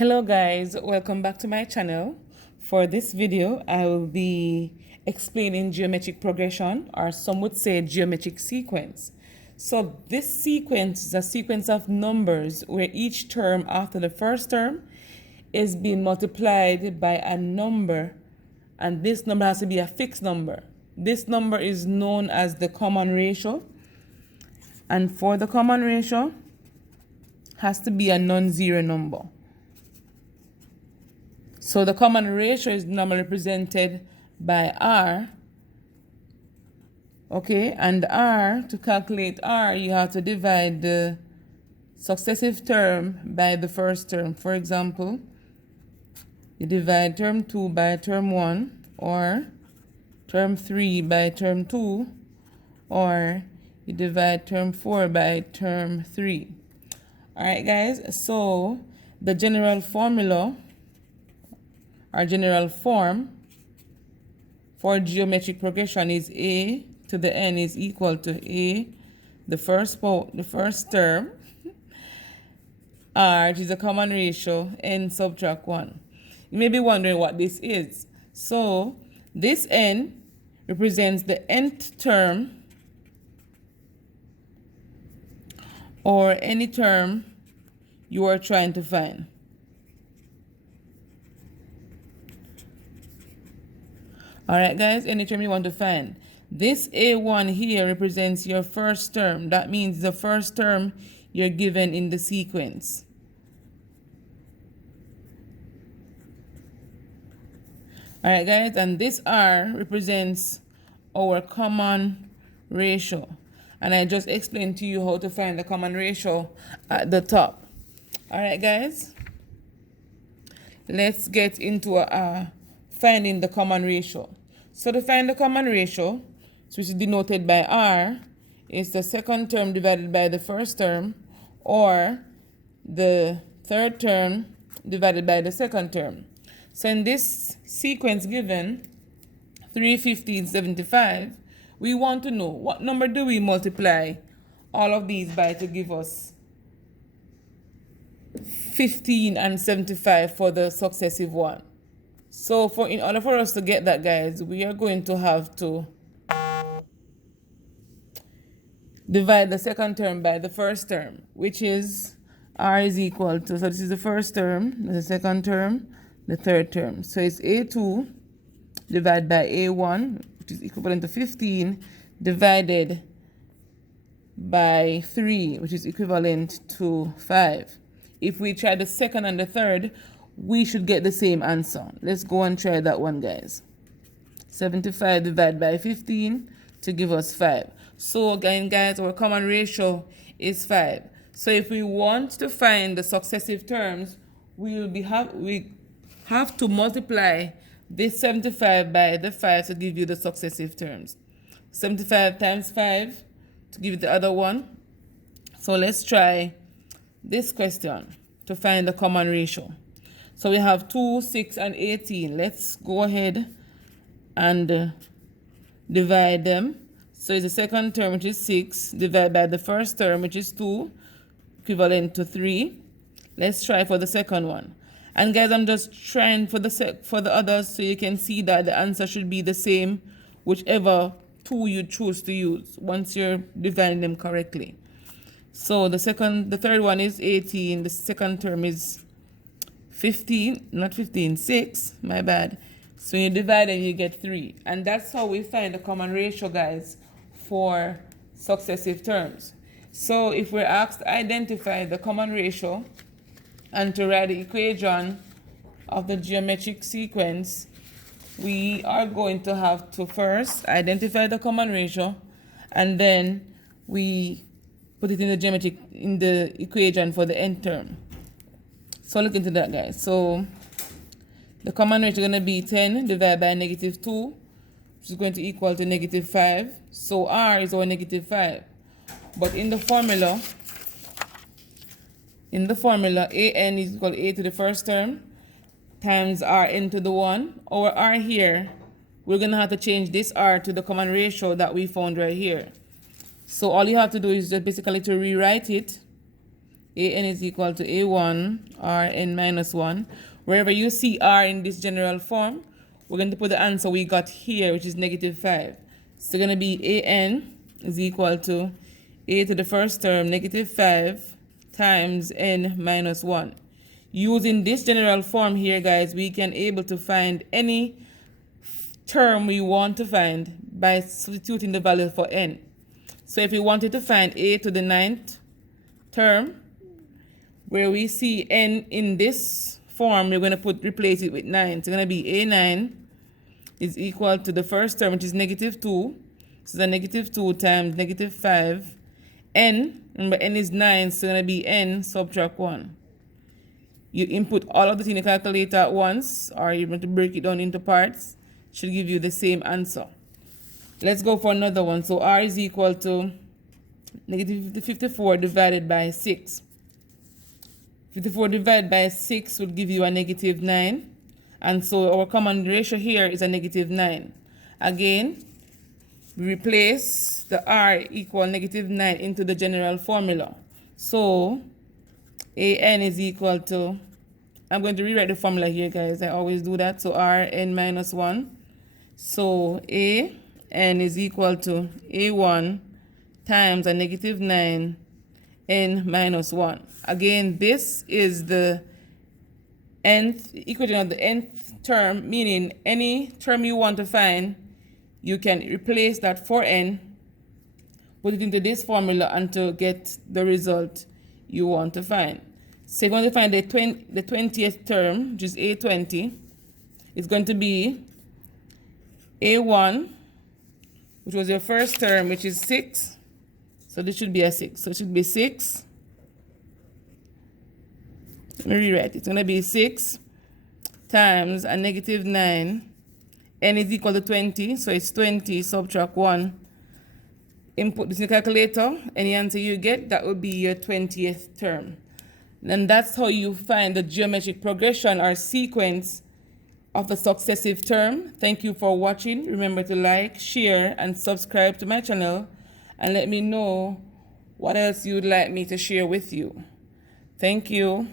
Hello guys, welcome back to my channel. For this video, I will be explaining geometric progression, or some would say geometric sequence. So this sequence is a sequence of numbers where each term after the first term is being multiplied by a number, and this number has to be a fixed number. This number is known as the common ratio, and for the common ratio has to be a non-zero number. So the common ratio is normally represented by R. Okay, and R, to calculate R, you have to divide the successive term by the first term. For example, you divide term 2 by term 1, or term 3 by term 2, or you divide term 4 by term 3. Alright guys, so the general formula, our general form for geometric progression is a to the n is equal to a, the first term, r, which is a common ratio, n subtract 1. You may be wondering what this is. So this n represents the nth term, or any term you are trying to find. Alright guys, any term you want to find. This A1 here represents your first term. That means the first term you're given in the sequence. Alright guys, and this R represents our common ratio. And I just explained to you how to find the common ratio at the top. Alright guys, let's get into finding the common ratio. So to find the common ratio, which is denoted by R, is the second term divided by the first term, or the third term divided by the second term. So in this sequence given, 3, 15, 75, we want to know what number do we multiply all of these by to give us 15 and 75 for the successive one. So in order for us to get that, guys, we are going to have to divide the second term by the first term, which is R is equal to, so this is the first term, the second term, the third term. So it's A2 divided by A1, which is equivalent to 15, divided by 3, which is equivalent to 5. If we try the second and the third, we should get the same answer. Let's go and try that one, guys. 75 divided by 15 to give us 5. So again, guys, our common ratio is 5. So if we want to find the successive terms, we have to multiply this 75 by the 5 to give you the successive terms. 75 times 5 to give you the other one. So let's try this question to find the common ratio. So we have 2, 6, and 18. Let's go ahead and divide them. So it's the second term, which is 6, divided by the first term, which is 2, equivalent to 3. Let's try for the second one. And guys, I'm just trying for the others so you can see that the answer should be the same, whichever two you choose to use once you're dividing them correctly. So the third one is 18. The second term is 6, my bad. So you divide and you get 3. And that's how we find the common ratio, guys, for successive terms. So if we're asked to identify the common ratio and to write the equation of the geometric sequence, we are going to have to first identify the common ratio, and then we put it in the equation for the nth term. So look into that, guys. So the common ratio is going to be 10 divided by negative 2, which is going to equal to negative 5. So R is our negative 5. But in the formula, AN is equal to A to the first term times RN to the 1. Our R here, we're going to have to change this R to the common ratio that we found right here. So all you have to do is just basically to rewrite it an is equal to a1 rn minus 1. Wherever you see r in this general form, we're going to put the answer we got here, which is negative 5. So going to be an is equal to a to the first term, negative 5 times n minus 1. Using this general form here, guys, we can able to find any term we want to find by substituting the value for n. So if we wanted to find a to the 9th term, where we see n in this form, we're going to replace it with 9. So it's going to be a9 is equal to the first term, which is negative 2. So the negative 2 times negative 5. N, remember n is 9, so it's going to be n subtract 1. You input all of this in the calculator at once, or you're going to break it down into parts. It should give you the same answer. Let's go for another one. So r is equal to negative 54 divided by 6. 54 divided by 6 would give you a negative 9. And so our common ratio here is a negative 9. Again, we replace the r equal negative 9 into the general formula. So an is equal to, I'm going to rewrite the formula here, guys. I always do that. So rn minus 1. So an is equal to a1 times a negative 9 n minus 1. Again, this is the nth equation of the nth term, meaning any term you want to find, you can replace that for n, put it into this formula, and to get the result you want to find. So you're going to find the 20th term, which is a20. It's going to be a1, which was your first term, which is 6. So this should be a 6. So it should be 6. Let me rewrite it. It's going to be 6 times a negative 9. N is equal to 20. So it's 20 subtract 1. Input this in the calculator. Any answer you get, that would be your 20th term. And that's how you find the geometric progression or sequence of the successive term. Thank you for watching. Remember to like, share, and subscribe to my channel. And let me know what else you'd like me to share with you. Thank you.